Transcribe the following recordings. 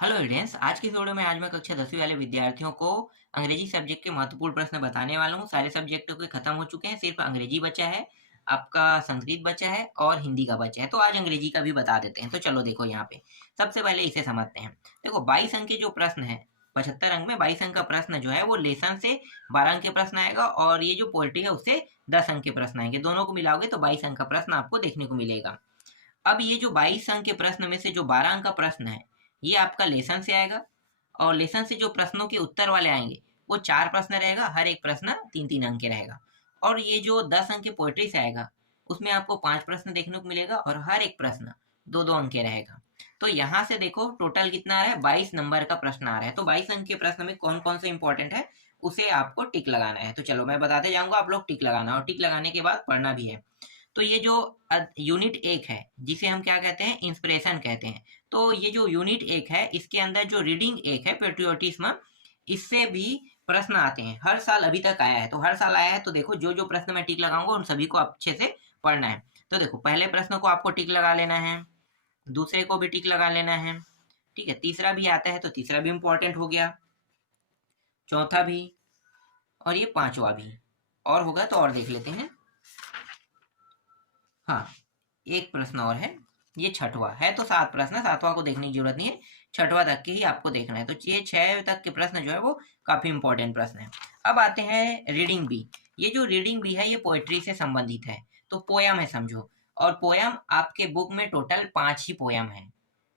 Hello students, आज की इस वीडियो में आज मैं कक्षा 10वीं वाले विद्यार्थियों को अंग्रेजी सब्जेक्ट के महत्वपूर्ण प्रश्न बताने वाला हूँ। सारे सब्जेक्टों के खत्म हो चुके हैं, सिर्फ अंग्रेजी बचा है, आपका संस्कृत बचा है और हिंदी का बचा है। तो आज अंग्रेजी का भी बता देते हैं। तो चलो देखो यहाँ पे सबसे पहले इसे समझते हैं। देखो 22 अंक के जो प्रश्न है, 75 अंक में 22 अंक का प्रश्न जो है वो लेसन से 12 अंक के प्रश्न आएगा और ये जो पोएट्री है उससे 10 अंक के प्रश्न आएंगे। दोनों को मिलाओगे तो 22 अंक का प्रश्न आपको देखने को मिलेगा। अब ये जो 22 अंक के प्रश्न में से जो 12 अंक का प्रश्न है, ये आपका लेसन से आएगा और लेसन से जो प्रश्नों के उत्तर वाले आएंगे वो 4 प्रश्न रहेगा, हर एक प्रश्न 3-3 अंक के रहेगा। और ये जो 10 अंक के पोएट्री से आएगा, उसमें आपको 5 प्रश्न देखने को मिलेगा और हर एक प्रश्न 2-2 अंक के रहेगा। तो यहाँ से देखो टोटल कितना आ रहा है, 22 नंबर का प्रश्न आ रहा है। तो 22 अंक के प्रश्न में कौन-कौन से इंपॉर्टेंट है, उसे आपको टिक लगाना है। तो चलो मैं बताते जाऊँगा, आप लोग टिक लगाना और टिक लगाने के बाद पढ़ना भी है। तो ये जो यूनिट 1 है, जिसे हम क्या कहते हैं, इंस्पिरेशन कहते हैं। तो ये जो यूनिट 1 है, इसके अंदर जो रीडिंग 1 है, पेट्रियोटिज्म, इससे भी प्रश्न आते हैं। हर साल अभी तक आया है, तो हर साल आया है। तो देखो जो प्रश्न मैं टिक लगाऊंगा उन सभी को अच्छे से पढ़ना है। तो देखो पहले प्रश्न को आपको टिक लगा लेना है, दूसरे को भी टिक लगा लेना है, ठीक है। तीसरा भी आता है तो तीसरा भी इंपॉर्टेंट हो गया, चौथा भी, और ये पांचवा भी। और होगा तो और देख लेते हैं। हाँ, एक प्रश्न और है, ये छठवा है। तो 7 प्रश्न है, 7वां को देखने की जरूरत नहीं है, छठवा तक के ही आपको देखना है। तो ये 6 तक के प्रश्न जो है वो काफी इंपॉर्टेंट प्रश्न है। अब आते हैं रीडिंग बी। ये जो रीडिंग बी है ये पोएट्री से संबंधित है, तो पोयम है समझो। और पोयम आपके बुक में टोटल 5 ही पोयम है।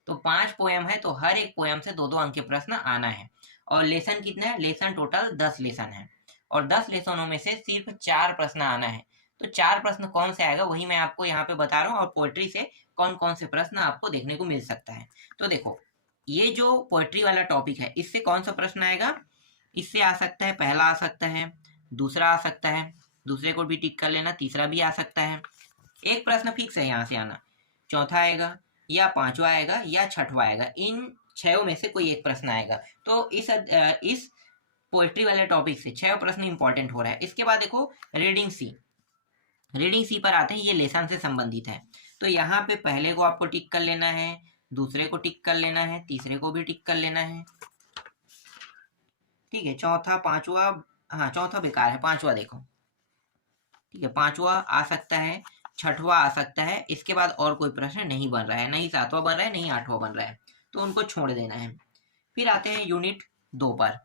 तो 5 पोयम है, तो हर एक पोयम से 2-2 अंक के प्रश्न आना है। और लेसन कितना है, लेसन टोटल 10 लेसन है और 10 लेसनों में से सिर्फ 4 प्रश्न आना है। तो 4 प्रश्न कौन से आएगा वही मैं आपको यहाँ पे बता रहा हूँ, और पोएट्री से कौन कौन से प्रश्न आपको देखने को मिल सकता है। तो देखो ये जो पोएट्री वाला टॉपिक है, इससे कौन सा प्रश्न आएगा, इससे आ सकता है, पहला आ सकता है, दूसरा आ सकता है, दूसरे को भी टिक कर लेना, तीसरा भी आ सकता है। एक प्रश्न फिक्स है यहाँ से आना, चौथा आएगा या पांचवा आएगा या छठवा आएगा, इन 6 में से कोई एक प्रश्न आएगा। तो इस पोएट्री वाले टॉपिक से 6 प्रश्न इंपॉर्टेंट हो रहा है। इसके बाद देखो रीडिंग सी, रीडिंग सी पर आते हैं, ये लेसन से संबंधित है। तो यहाँ पे पहले को आपको टिक कर लेना है, दूसरे को टिक कर लेना है, तीसरे को भी टिक कर लेना है, ठीक है। चौथा पांचवा, हाँ चौथा बेकार है, पांचवा देखो, ठीक है। पांचवा आ सकता है, छठवा आ सकता है। इसके बाद और कोई प्रश्न नहीं बन रहा है, नहीं सातवां बन रहा है, नहीं आठवां बन रहा है, तो उनको छोड़ देना है। फिर आते हैं यूनिट 2 पर,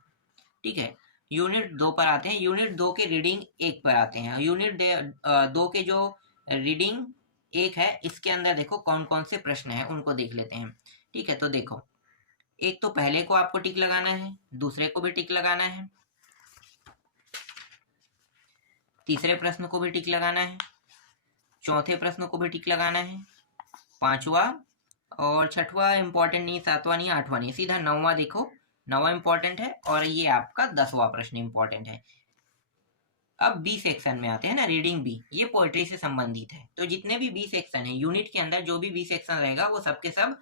ठीक है। यूनिट 2 पर आते हैं, यूनिट 2 के रीडिंग 1 पर आते हैं। यूनिट 2 के जो रीडिंग 1 है, इसके अंदर देखो कौन कौन से प्रश्न हैं उनको देख लेते हैं, ठीक है। तो देखो एक तो पहले को आपको टिक लगाना है, दूसरे को भी टिक लगाना है, तीसरे प्रश्न को भी टिक लगाना है, चौथे प्रश्न को भी टिक लगाना है, पांचवा और छठवा इंपॉर्टेंट नहीं, सातवां नहीं, आठवां नहीं, सीधा 9वां देखो, 9वां इंपॉर्टेंट है और ये आपका 10वां प्रश्न इंपॉर्टेंट है। अब बी सेक्शन में आते हैं ना, रीडिंग बी, ये पोएट्री से संबंधित है। तो जितने भी बी सेक्शन है यूनिट के अंदर, जो भी बी सेक्शन रहेगा वो सबके सब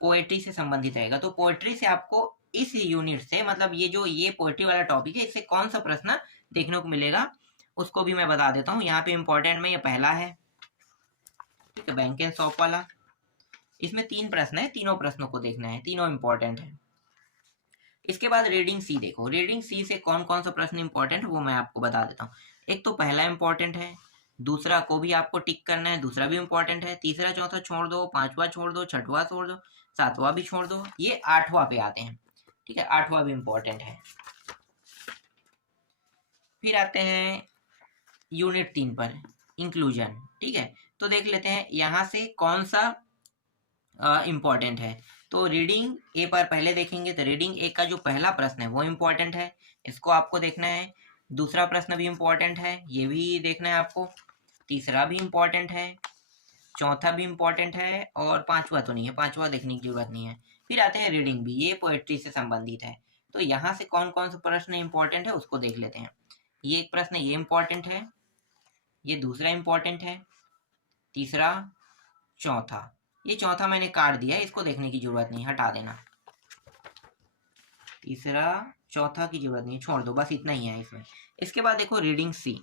पोएट्री से संबंधित रहेगा। तो पोएट्री से आपको इस यूनिट से, मतलब ये पोएट्री वाला टॉपिक है, इससे कौन सा प्रश्न देखने को मिलेगा उसको भी मैं बता देता हूँ। यहाँ पे इंपॉर्टेंट में ये पहला है, ठीक है, बैंक एंड शॉप वाला। इसमें 3 प्रश्न है, तीनों प्रश्नों को देखना है, तीनों इंपॉर्टेंट है। इसके बाद रीडिंग सी देखो, रीडिंग सी से कौन कौन सा प्रश्न इंपॉर्टेंट है वो मैं आपको बता देता हूँ। एक तो पहला इंपॉर्टेंट है, दूसरा को भी आपको टिक करना है, दूसरा भी इंपॉर्टेंट है, तीसरा चौथा छोड़ दो, पांचवा छोड़ दो, छठवा छोड़ दो, सातवां भी छोड़ दो, ये आठवां पे आते हैं, ठीक है। आठवां भी इंपॉर्टेंट है। फिर आते हैं यूनिट 3 पर, इंक्लूजन, ठीक है। तो देख लेते हैं यहाँ से कौन सा इंपॉर्टेंट है। तो रीडिंग ए पर पहले देखेंगे, तो रीडिंग ए का जो पहला प्रश्न है वो इंपॉर्टेंट है, इसको आपको देखना है। दूसरा प्रश्न भी इंपॉर्टेंट है, ये भी देखना है आपको। तीसरा भी इंपॉर्टेंट है, चौथा भी इंपॉर्टेंट है, और पांचवा तो नहीं है, पांचवा देखने की जरूरत नहीं है। फिर आते हैं रीडिंग बी, ये पोएट्री से संबंधित है। तो यहाँ से कौन कौन से प्रश्न इंपॉर्टेंट है उसको देख लेते हैं। ये एक प्रश्न ये इंपॉर्टेंट है, ये दूसरा इंपॉर्टेंट है, तीसरा, चौथा। ये चौथा मैंने काट दिया है, इसको देखने की जरूरत नहीं, हटा देना। तीसरा चौथा की जरूरत नहीं, छोड़ दो, बस इतना ही है इसमें। इसके बाद देखो रीडिंग सी,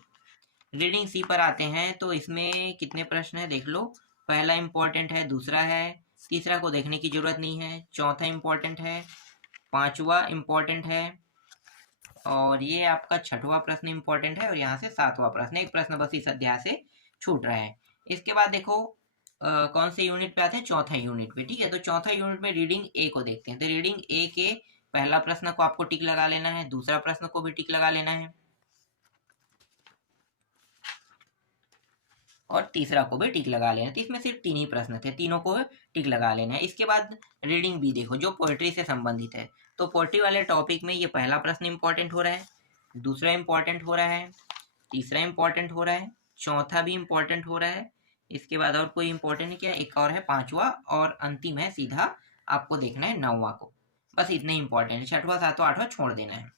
रीडिंग सी पर आते हैं। तो इसमें कितने प्रश्न है देख लो, पहला इंपॉर्टेंट है, दूसरा है, तीसरा को देखने की जरूरत नहीं है, चौथा इंपॉर्टेंट है, पांचवा इंपॉर्टेंट है, और ये आपका छठवां प्रश्न इंपॉर्टेंट है, और यहाँ से सातवां प्रश्न, एक प्रश्न बस इस अध्याय से छूट रहा है। इसके बाद देखो कौन से यूनिट पे आते हैं, चौथा यूनिट पे। ठीक है, तो चौथा यूनिट में रीडिंग ए को देखते हैं। तो रीडिंग ए के पहला प्रश्न को आपको टिक लगा लेना है, दूसरा प्रश्न को भी टिक लगा लेना है, और तीसरा को भी टिक लगा लेना है। तो इसमें सिर्फ 3 ही प्रश्न थे, तीनों को टिक लगा लेना है। इसके बाद रीडिंग बी देखो, जो पोएट्री से संबंधित है। तो पोएट्री वाले टॉपिक में ये पहला प्रश्न इंपॉर्टेंट हो रहा है, दूसरा इंपॉर्टेंट हो रहा है, तीसरा इंपॉर्टेंट हो रहा है, चौथा भी इंपॉर्टेंट हो रहा है। इसके बाद और कोई इंपॉर्टेंट है क्या, एक और है पांचवा, और अंतिम है सीधा आपको देखना है नौवा को। बस इतने इंपॉर्टेंट है, छठवा सातवां आठवां छोड़ देना है।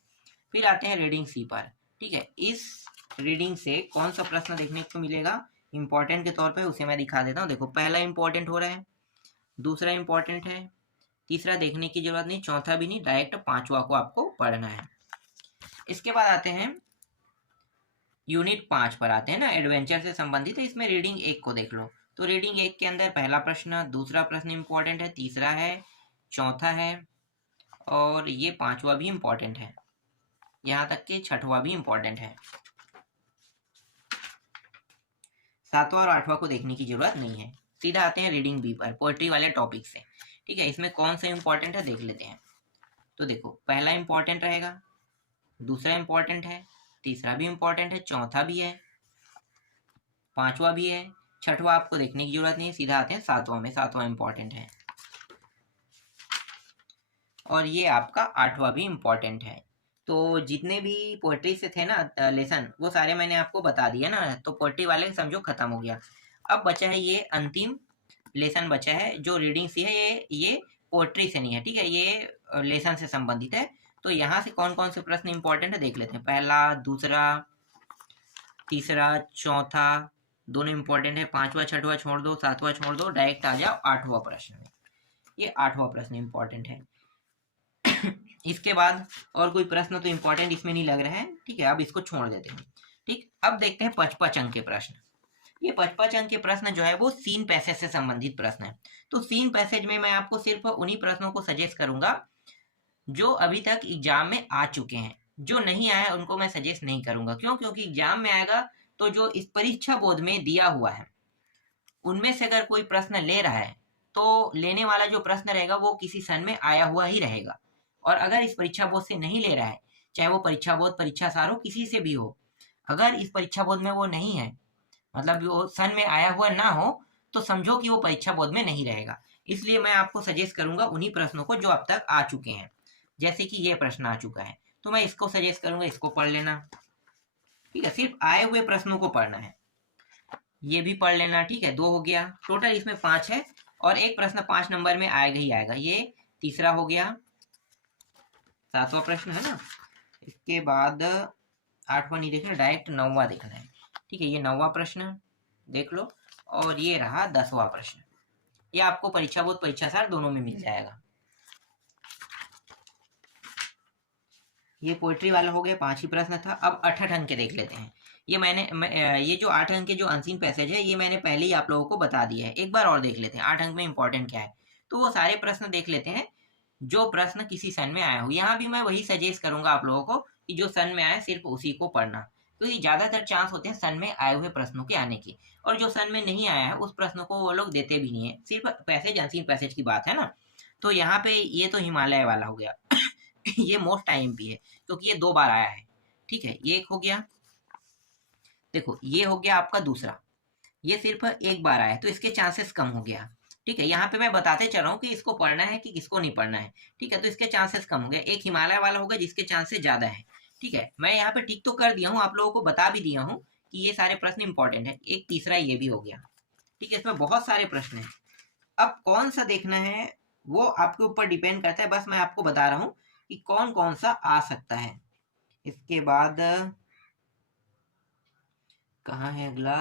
फिर आते हैं रीडिंग सी पर। ठीक है, इस रीडिंग से कौन सा प्रश्न देखने को मिलेगा इंपॉर्टेंट के तौर पे, उसे मैं दिखा देता हूँ। देखो पहला इंपॉर्टेंट हो रहा है, दूसरा इंपॉर्टेंट है, तीसरा देखने की जरूरत नहीं, चौथा भी नहीं, डायरेक्ट पांचवा को आपको पढ़ना है। इसके बाद आते हैं यूनिट 5 पर आते हैं ना, एडवेंचर से संबंधित है। इसमें रीडिंग 1 को देख लो। तो रीडिंग 1 के अंदर पहला प्रश्न, दूसरा प्रश्न इंपॉर्टेंट है, तीसरा है, चौथा है, और ये पांचवा भी इंपॉर्टेंट है, यहाँ तक कि छठवा भी इंपॉर्टेंट है। सातवां और आठवां को देखने की जरूरत नहीं है। सीधा आते हैं रीडिंग बी पर, पोएट्री वाले टॉपिक से। ठीक है, इसमें कौन सा इंपॉर्टेंट है देख लेते हैं। तो देखो पहला इंपॉर्टेंट रहेगा, दूसरा इंपॉर्टेंट है, तीसरा भी इंपॉर्टेंट है, चौथा भी है, पांचवा भी है, छठवा आपको देखने की जरूरत नहीं है। सीधा आते हैं सातवां में, सातवां इंपॉर्टेंट है, और ये आपका आठवां भी इंपॉर्टेंट है। तो जितने भी पोएट्री से थे ना लेसन, वो सारे मैंने आपको बता दिया ना। तो पोएट्री वाले समझो खत्म हो गया। अब बचा है ये अंतिम लेसन बचा है, जो रीडिंग सी है, ये पोएट्री से नहीं है। ठीक है, ये लेसन से संबंधित है। तो यहाँ से कौन कौन से प्रश्न इंपॉर्टेंट है देख लेते हैं। पहला, दूसरा, तीसरा, चौथा, दोनों इंपॉर्टेंट है, पांचवा छठवा छोड़ दो, सातवां छोड़ दो, डायरेक्ट आ जाओ आठवां प्रश्न में। ये आठवां प्रश्न इंपॉर्टेंट है। इसके बाद और कोई प्रश्न तो इंपॉर्टेंट इसमें नहीं लग रहा है। ठीक है, अब इसको छोड़ देते हैं। ठीक, अब देखते हैं 55 अंक के प्रश्न। ये 55 अंक के प्रश्न जो है वो सीन पैसेज से संबंधित प्रश्न है। तो सीन पैसेज में मैं आपको सिर्फ उन्हीं प्रश्नों को सजेस्ट करूंगा जो अभी तक एग्जाम में आ चुके हैं। जो नहीं आया उनको मैं सजेस्ट नहीं करूंगा। क्यों? क्योंकि एग्जाम में आएगा तो जो इस परीक्षा बोर्ड में दिया हुआ है उनमें से अगर कोई प्रश्न ले रहा है तो लेने वाला जो प्रश्न रहेगा वो किसी सन में आया हुआ ही रहेगा। और अगर इस परीक्षा बोर्ड से नहीं ले रहा है, चाहे वो परीक्षा बोर्ड, परीक्षा सार हो, किसी से भी हो, अगर इस परीक्षा बोर्ड में वो नहीं है, मतलब वो सन में आया हुआ ना हो, तो समझो कि वो परीक्षा बोर्ड में नहीं रहेगा। इसलिए मैं आपको सजेस्ट करूंगा उन्हीं प्रश्नों को जो अब तक आ चुके हैं। जैसे कि ये प्रश्न आ चुका है तो मैं इसको सजेस्ट करूंगा, इसको पढ़ लेना। ठीक है, सिर्फ आए हुए प्रश्नों को पढ़ना है। ये भी पढ़ लेना। ठीक है, 2 हो गया, टोटल इसमें 5 है, और एक प्रश्न 5 नंबर में आएगा ही आएगा। ये तीसरा हो गया, 7वां प्रश्न है ना। इसके बाद 8वां नहीं देखना, डायरेक्ट 9वां देखना है। ठीक है, ये 9वां प्रश्न देख लो, और ये रहा 10वां प्रश्न। ये आपको परीक्षा बोर्ड, परीक्षा सार दोनों में मिल जाएगा। ये पोएट्री वाला हो गया, 5 ही प्रश्न था। अब 8 अंक के देख लेते हैं। ये जो 8 अंक के जो अनसीन पैसेज है, ये मैंने पहले ही आप लोगों को बता दिया है। एक बार और देख लेते हैं 8 अंक में इंपॉर्टेंट क्या है। तो वो सारे प्रश्न देख लेते हैं जो प्रश्न किसी सन में आया हो। यहाँ भी मैं वही सजेस्ट करूंगा आप लोगों को कि जो सन में आए सिर्फ उसी को पढ़ना, क्योंकि ज्यादातर चांस होते हैं सन में आए हुए प्रश्नों के आने की। और जो सन में नहीं आया है उस प्रश्न को वो लोग देते भी नहीं है। सिर्फ पैसेज, अनसीन पैसेज की बात है ना। तो यहाँ पे ये तो हिमालय वाला हो गया ये मोस्ट टाइम भी है क्योंकि ये 2 बार आया है। ठीक है, ये एक हो गया। देखो ये हो गया आपका दूसरा, ये सिर्फ एक बार आया है तो इसके चांसेस कम हो गया। ठीक है, यहाँ पे मैं बताते चल रहा हूँ कि इसको पढ़ना है कि किसको नहीं पढ़ना है। ठीक है, तो इसके चांसेस कम हो गए। एक हिमालय वाला होगा जिसके चांसेस ज्यादा है। ठीक है, मैं यहाँ पे टिक तो कर दिया हूँ, आप लोगों को बता भी दिया हूँ कि ये सारे प्रश्न इंपॉर्टेंट है। एक तीसरा ये भी हो गया। ठीक है, इसमें बहुत सारे प्रश्न है। अब कौन सा देखना है वो आपके ऊपर डिपेंड करता है। बस मैं आपको बता रहा हूँ कि कौन कौन सा आ सकता है। इसके बाद कहाँ है अगला,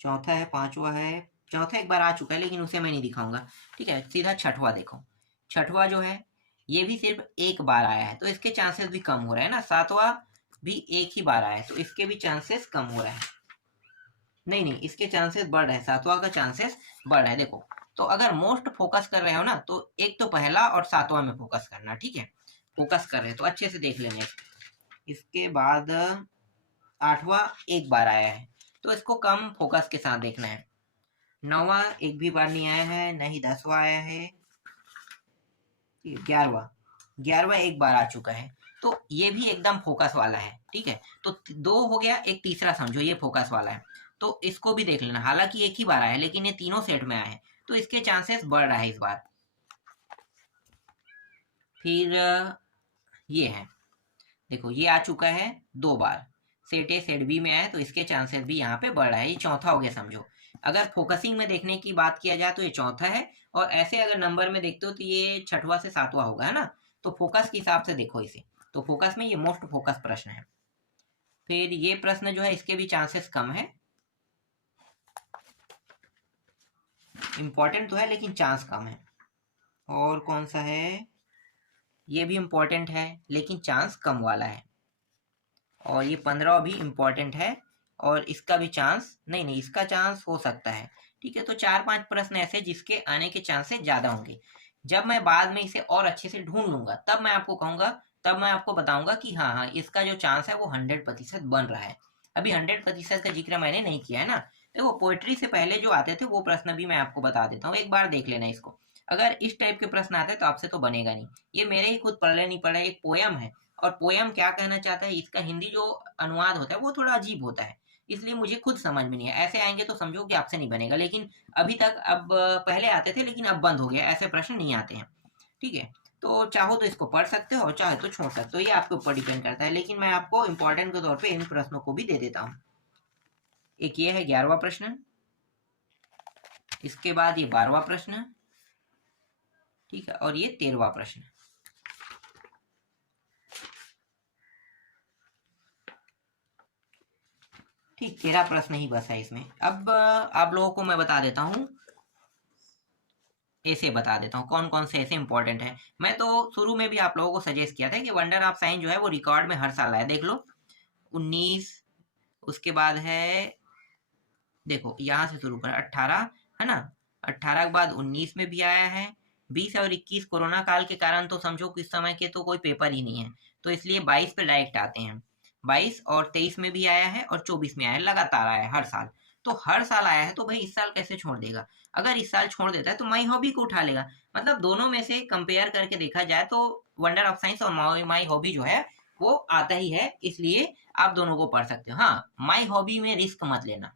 चौथा है, पांचवा है। चौथा एक बार आ चुका है लेकिन उसे मैं नहीं दिखाऊंगा। ठीक है, सीधा छठवा देखो। छठवा जो है ये भी सिर्फ एक बार आया है तो इसके चांसेस भी कम हो रहे हैं ना। सातवां भी एक ही बार आया है तो इसके भी चांसेस कम हो रहे हैं। नहीं, इसके चांसेस बढ़ रहे हैं, सातवां का चांसेस बढ़ रहा है। देखो तो अगर मोस्ट फोकस कर रहे हो ना, तो एक तो पहला और सातवां में फोकस करना, ठीक है। फोकस कर रहे हो तो अच्छे से देख लेंगे। इसके बाद आठवां एक बार आया है, तो इसको कम फोकस के साथ देखना है। नौवां एक भी बार नहीं आया है, नहीं 10वां आया है। 11वां एक बार आ चुका है, तो ये भी एकदम फोकस वाला है, ठीक है। तो दो हो गया, एक तीसरा समझो ये फोकस वाला है, तो इसको भी देख लेना। हालांकि एक ही बार आया है, लेकिन ये तीनों सेट में आए हैं, तो इसके चांसेस बढ़ रहा है इस बार। फिर ये है, देखो ये आ चुका है 2 बार, सेट ए सेट बी में आया, तो इसके चांसेस भी यहाँ पे बढ़ रहा है। ये चौथा हो गया समझो। अगर फोकसिंग में देखने की बात किया जाए तो ये चौथा है, और ऐसे अगर नंबर में देखते हो तो ये छठवां से सातवां होगा, है ना। तो फोकस के हिसाब से देखो इसे, तो फोकस में ये मोस्ट फोकस प्रश्न है। फिर ये प्रश्न जो है इसके भी चांसेस कम है, इंपॉर्टेंट तो है लेकिन चांस कम है। और कौन सा है, ये भी इंपॉर्टेंट है लेकिन चांस कम वाला है। और ये 15 भी इम्पॉर्टेंट है, और इसका भी चांस नहीं, इसका चांस हो सकता है, ठीक है। तो 4-5 प्रश्न ऐसे जिसके आने के चांसेस ज़्यादा होंगे। जब मैं बाद में इसे और अच्छे से ढूंढ लूंगा तब मैं आपको कहूँगा, तब मैं आपको बताऊंगा कि हाँ हाँ इसका जो चांस है वो 100% बन रहा है। अभी 100% का जिक्र मैंने नहीं किया है ना। देखो पोएट्री से पहले जो आते थे वो प्रश्न भी मैं आपको बता देता हूँ, एक बार देख लेना इसको। अगर इस टाइप के प्रश्न आते तो आपसे तो बनेगा नहीं। ये मेरे ही खुद पढ़े नहीं पढ़े एक पोयम है, और पोयम क्या कहना चाहता है, इसका हिंदी जो अनुवाद होता है वो थोड़ा अजीब होता है, इसलिए मुझे खुद समझ में नहीं है। ऐसे आएंगे तो समझो कि आपसे नहीं बनेगा, लेकिन अभी तक अब पहले आते थे लेकिन अब बंद हो गया, ऐसे प्रश्न नहीं आते हैं, ठीक है। तो चाहो तो इसको पढ़ सकते हो और चाहे तो छोड़ सकते हो, ये आपके ऊपर डिपेंड करता है, लेकिन मैं आपको इंपॉर्टेंट के तौर पे इन प्रश्नों को भी दे देता हूँ। एक ये है 11वां प्रश्न, इसके बाद ये 12वां प्रश्न, ठीक है, और ये 13वां प्रश्न। ठीक, 13 प्रश्न ही बस है इसमें। अब आप लोगों को मैं बता देता हूँ, ऐसे बता देता हूँ कौन कौन से ऐसे इंपॉर्टेंट है। मैं तो शुरू में भी आप लोगों को सजेस्ट किया था कि वंडर ऑफ साइंस जो है वो रिकॉर्ड में हर साल आया, देख लो 19, उसके बाद है, देखो यहाँ से शुरू कर 18, है ना, 18 के बाद 19 में भी आया है, 20 और 21 कोरोना काल के कारण तो समझो कि इस समय के तो कोई पेपर ही नहीं है, तो इसलिए 22 पे डायरेक्ट आते हैं। 22 और 23 में भी आया है और 24 में आया है, लगातार आया है हर साल। तो हर साल आया है तो भाई इस साल कैसे छोड़ देगा। अगर इस साल छोड़ देता है तो माई हॉबी को उठा लेगा। मतलब दोनों में से कंपेयर करके देखा जाए तो वंडर ऑफ साइंस और माई हॉबी जो है वो आता ही है, इसलिए आप दोनों को पढ़ सकते हो। हाँ, माई हॉबी में रिस्क मत लेना।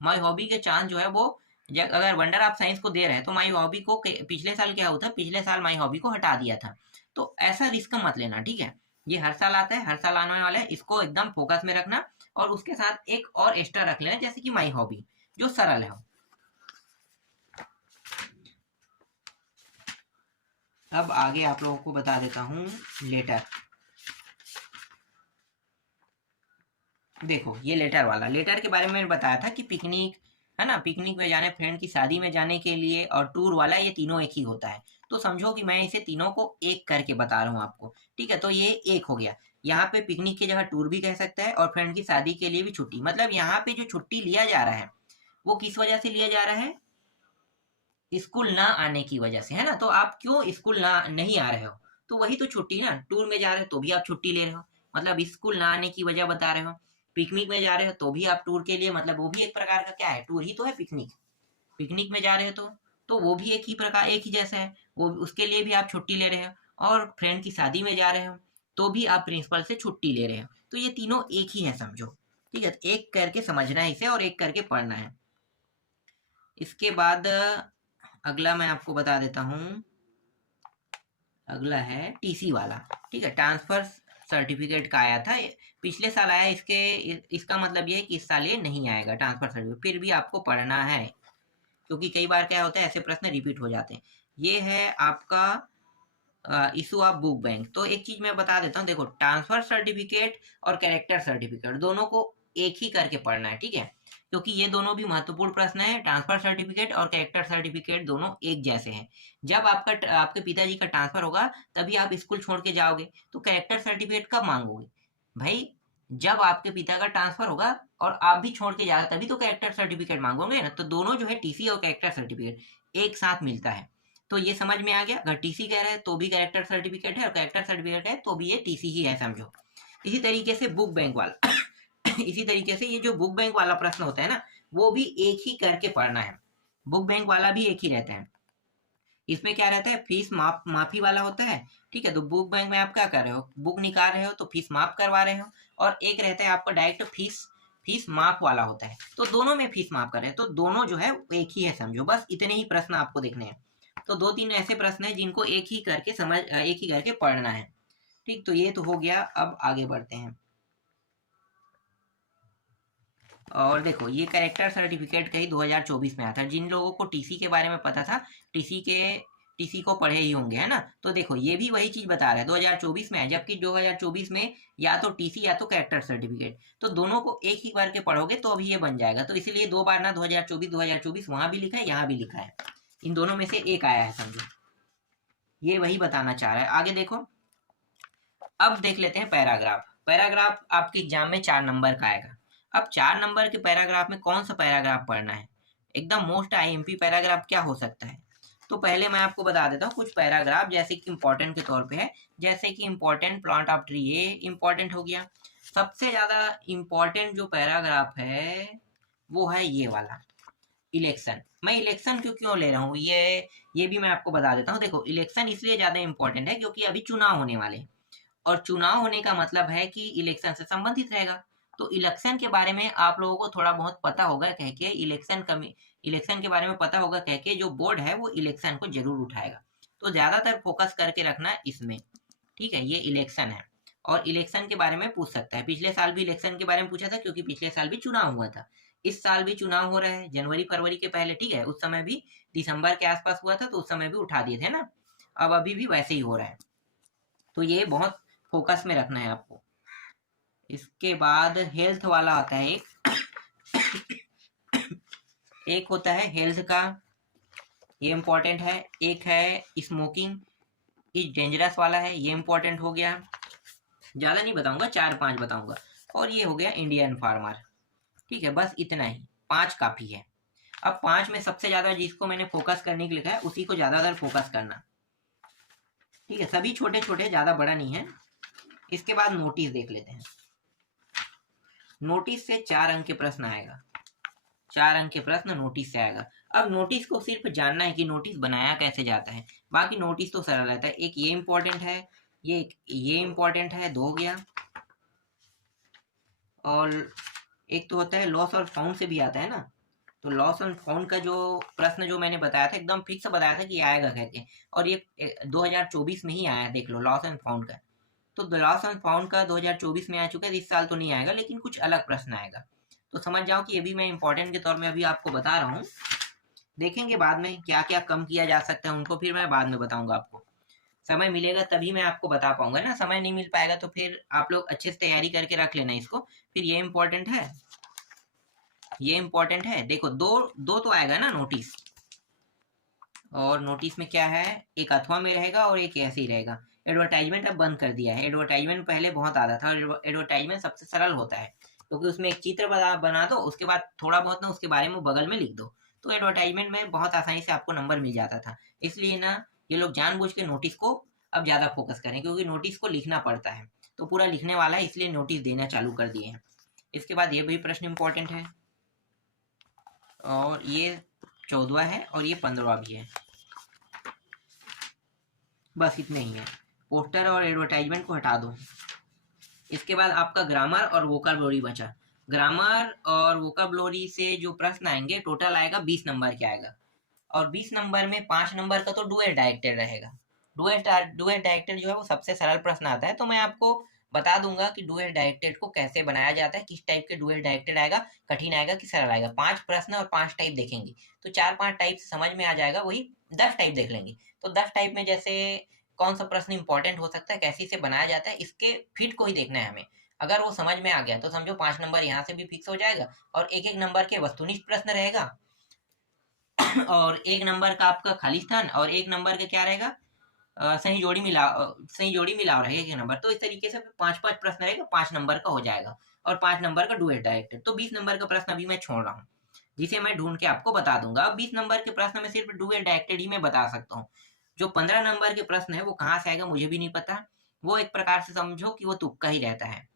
माई हॉबी के चांस जो है वो, अगर वंडर ऑफ साइंस को दे रहे हैं तो माई हॉबी को पिछले साल क्या होता है, पिछले साल माई हॉबी को हटा दिया था, तो ऐसा रिस्क मत लेना, ठीक है। ये हर साल आता है, हर साल आने वाला है, इसको एकदम फोकस में रखना, और उसके साथ एक और एक्स्ट्रा रख लेना जैसे कि माई हॉबी, जो सरल है। अब आगे आप लोगों को बता देता हूँ लेटर। देखो ये लेटर वाला, लेटर के बारे में मैंने बताया था कि पिकनिक, है ना, पिकनिक में जाने, फ्रेंड की शादी में जाने के लिए, और टूर वाला, ये तीनों एक ही होता है। तो समझो कि मैं इसे तीनों को एक करके बता रहा हूँ आपको, ठीक है। तो ये एक हो गया, यहाँ पे पिकनिक की जगह टूर भी कह सकता है, और फ्रेंड की शादी के लिए भी छुट्टी। मतलब यहाँ पे जो छुट्टी लिया जा रहा है वो किस वजह से लिया जा रहा है, स्कूल ना आने की वजह से, है ना। तो आप क्यों स्कूल ना नहीं आ रहे हो, तो वही तो छुट्टी ना। टूर में जा रहे हो तो भी आप छुट्टी ले रहे हो, मतलब स्कूल ना आने की वजह बता रहे हो। पिकनिक में जा रहे हो तो भी आप टूर के लिए, मतलब वो भी एक प्रकार का क्या है, टूर ही तो है पिकनिक। पिकनिक में जा रहे हो तो वो भी एक ही प्रकार, एक ही जैसा है, वो उसके लिए भी आप छुट्टी ले रहे हो। और फ्रेंड की शादी में जा रहे हो तो भी आप प्रिंसिपल से छुट्टी ले रहे हो, तो ये तीनों एक ही है समझो, ठीक है। एक करके समझना है इसे और एक करके पढ़ना है। इसके बाद अगला मैं आपको बता देता हूँ, अगला है टीसी वाला, ठीक है। ट्रांसफर सर्टिफिकेट का आया था, पिछले साल आया, इसका मतलब ये है कि इस साल ये नहीं आएगा ट्रांसफर सर्टिफिकेट, फिर भी आपको पढ़ना है, क्योंकि कई बार क्या होता है ऐसे प्रश्न रिपीट हो जाते हैं। ये है आपका इशू ऑफ बुक बैंक। तो एक चीज मैं बता देता हूँ, देखो ट्रांसफर सर्टिफिकेट और कैरेक्टर सर्टिफिकेट दोनों को एक ही करके पढ़ना है, ठीक है, क्योंकि ये दोनों भी महत्वपूर्ण प्रश्न है। ट्रांसफर सर्टिफिकेट और कैरेक्टर सर्टिफिकेट दोनों एक जैसे हैं। जब आपके पिताजी का ट्रांसफर होगा तभी आप स्कूल छोड़ के जाओगे, तो कैरेक्टर सर्टिफिकेट कब मांगोगे भाई, जब आपके पिता का ट्रांसफर होगा और आप भी छोड़ के जा रहे तभी तो कैरेक्टर सर्टिफिकेट मांगोगे ना। तो दोनों जो है टीसी और कैरेक्टर सर्टिफिकेट एक साथ मिलता है। तो ये समझ में आ गया। अगर टीसी कह रहे हैं तो भी कैरेक्टर सर्टिफिकेट है, और कैरेक्टर सर्टिफिकेट है तो भी ये टीसी ही है, समझो। इसी तरीके से बुक बैंक वाला इसी तरीके से ये जो बुक बैंक वाला प्रश्न होता है ना, वो भी एक ही करके पढ़ना है। बुक बैंक वाला भी एक ही रहता है। इसमें क्या रहता है, फीस माफी वाला होता है। ठीक है, तो बुक बैंक में आप क्या कर रहे हो, बुक निकाल रहे हो तो फीस माफ करवा रहे हो। और एक रहता है आपका डायरेक्ट फीस माफ वाला होता है, तो दोनों में फीस माफ कर रहे हैं, तो दोनों जो है एक ही है, समझो। बस इतने ही प्रश्न आपको देखने हैं। तो 2-3 ऐसे प्रश्न हैं जिनको एक ही करके पढ़ना है। ठीक, तो ये तो हो गया। अब आगे बढ़ते हैं। और देखो, ये कैरेक्टर सर्टिफिकेट कहीं 2024 में आया था। जिन लोगों को टीसी के बारे में पता था, टीसी को पढ़े ही होंगे, है ना। तो देखो, ये भी वही चीज बता रहा है, 2024 में है, जबकि 2024 में या तो टीसी या तो कैरेक्टर सर्टिफिकेट, तो दोनों को एक ही बार के पढ़ोगे तो अभी ये बन जाएगा। तो इसीलिए 2 बार ना 2024 वहां भी लिखा है, यहाँ भी लिखा है। इन दोनों में से एक आया है, समझो। ये वही बताना चाह रहा है। आगे देखो, अब देख लेते हैं पैराग्राफ। पैराग्राफ आपके एग्जाम में 4 नंबर का आएगा। अब 4 नंबर के पैराग्राफ में कौन सा पैराग्राफ पढ़ना है, एकदम मोस्ट आईएमपी पैराग्राफ क्या हो सकता है। तो पहले मैं आपको बता देता हूँ कुछ पैराग्राफ, जैसे कि इंपॉर्टेंट के तौर पे है। जैसे कि इंपॉर्टेंट प्लांट ऑफ ट्री, ये इंपॉर्टेंट हो गया। सबसे ज्यादा इंपॉर्टेंट जो पैराग्राफ है वो है ये वाला, इलेक्शन। मैं इलेक्शन क्यों ले रहा हूँ, ये भी मैं आपको बता देता हूँ। देखो, इलेक्शन इसलिए ज्यादा इंपॉर्टेंट है क्योंकि अभी चुनाव होने वाले हैं, और चुनाव होने का मतलब है कि इलेक्शन से संबंधित रहेगा। तो इलेक्शन के बारे में आप लोगों को थोड़ा बहुत पता होगा, कह के इलेक्शन के बारे में पता होगा, कह के जो बोर्ड है वो इलेक्शन को जरूर उठाएगा। तो ज्यादातर फोकस करके रखना इसमें। ठीक है, ये इलेक्शन है, और इलेक्शन के बारे में पूछ सकता है। पिछले साल भी इलेक्शन के बारे में पूछा था, क्योंकि पिछले साल भी चुनाव हुआ था। इस साल भी चुनाव हो रहा है जनवरी फरवरी के पहले। ठीक है, उस समय भी दिसंबर के आसपास हुआ था, तो उस समय भी उठा दिए थे ना। अब अभी भी वैसे ही हो रहा है, तो ये बहुत फोकस में रखना है आपको। इसके बाद हेल्थ वाला आता है एक होता है हेल्थ का, ये इंपॉर्टेंट है। एक है स्मोकिंग इज डेंजरस वाला है, ये इंपॉर्टेंट हो गया। ज्यादा नहीं बताऊंगा, 4-5 बताऊंगा। और ये हो गया इंडियन फार्मर। ठीक है, बस इतना ही, 5 काफी है। अब 5 में सबसे ज्यादा जिसको मैंने फोकस करने के लिखा है उसी को ज्यादातर फोकस करना। ठीक है, सभी छोटे छोटे, ज्यादा बड़ा नहीं है। इसके बाद नोटिस देख लेते हैं। नोटिस से 4 अंक के प्रश्न आएगा, 4 अंक के प्रश्न नोटिस से आएगा। अब नोटिस को सिर्फ जानना है कि नोटिस बनाया कैसे जाता है, बाकी नोटिस तो सरल रहता है। एक ये इंपॉर्टेंट है, ये इंपॉर्टेंट है, 2 हो गया। और एक तो होता है लॉस और फाउंड से भी आता है ना, तो लॉस एंड फाउंड का जो प्रश्न जो मैंने बताया था, एकदम फिक्स बताया था कि आएगा कहके, और ये 2024 में ही आया, देख लो, लॉस एंड फाउंड का। तो लॉस एंड फाउंड का 2024 में आ चुका है, इस साल तो नहीं आएगा, लेकिन कुछ अलग प्रश्न आएगा। तो समझ जाओ कि ये भी मैं इंपॉर्टेंट के तौर में अभी आपको बता रहा हूँ। देखेंगे बाद में क्या क्या कम किया जा सकता है, उनको फिर मैं बाद में बताऊंगा आपको। समय मिलेगा तभी मैं आपको बता पाऊंगा ना, समय नहीं मिल पाएगा तो फिर आप लोग अच्छे से तैयारी करके रख लेना इसको। फिर ये इंपॉर्टेंट है, ये इंपॉर्टेंट है। देखो, दो तो आएगा ना नोटिस, और नोटिस में क्या है, एक अथवा में रहेगा और एक ऐसे ही रहेगा। एडवर्टाइजमेंट अब बंद कर दिया है। एडवर्टाइजमेंट पहले बहुत आता था, और एडवर्टाइजमेंट सबसे सरल होता है, क्योंकि उसमें एक चित्र बना दो, उसके बाद थोड़ा बहुत ना उसके बारे में बगल में लिख दो, तो एडवर्टाइजमेंट में बहुत आसानी से आपको नंबर मिल जाता था। इसलिए ना ये लोग जानबूझ के नोटिस को अब ज्यादा फोकस करें, क्योंकि नोटिस को लिखना पड़ता है, तो पूरा लिखने वाला है, इसलिए नोटिस देना चालू कर दिए हैं। इसके बाद ये भी प्रश्न इंपॉर्टेंट है, और ये 14वां है, और ये 15वां भी है। बस इतने ही है। पोस्टर और एडवर्टाइजमेंट को हटा दो। इसके बाद आपका ग्रामर और वोकैबुलरी बचा। ग्रामर और वोकैबुलरी से जो प्रश्न आएंगे, टोटल आएगा 20 नंबर के आएगा, और 20 नंबर में 5 नंबर का तो डुएट डायरेक्टेड रहेगा। डुएट डायरेक्टेड जो है वो सबसे सरल प्रश्न आता है, तो मैं आपको बता दूंगा कि डुएट डायरेक्टेड को कैसे बनाया जाता है, किस टाइप के डुएट डायरेक्टेड आएगा, कठिन आएगा कि सरल आएगा। 5 प्रश्न और 5 टाइप देखेंगे, तो 4-5 टाइप समझ में आ जाएगा, वही 10 टाइप देख लेंगे। तो 10 टाइप में जैसे कौन सा प्रश्न इंपॉर्टेंट हो सकता है, कैसे इसे बनाया जाता है, इसके फिट को ही देखना है हमें। अगर वो समझ में आ गया तो समझो 5 नंबर यहाँ से भी फिक्स हो जाएगा, और एक एक नंबर के वस्तुनिष्ठ प्रश्न रहेगा, और 1 नंबर का आपका खाली स्थान, और 1 नंबर का क्या रहेगा, सही जोड़ी मिलाव रहेगा 1 नंबर। तो इस तरीके से 5-5 प्रश्न रहेगा, 5 नंबर का हो जाएगा, और 5 नंबर का डुएट डायरेक्टेड। तो 20 नंबर का प्रश्न अभी मैं छोड़ रहा हूँ। जिसे मैं ढूँढ के आपको बता दूँगा। अब 20 नंबर के प्रश्न में सिर्फ़ डू या डायरेक्टेड ही मैं बता सकता हूँ। जो 15 नंबर के प्रश्न है वो कहाँ से आएगा मुझे भी नहीं पता। वो एक प्रकार से समझो कि वो तुक्का ही रहता है।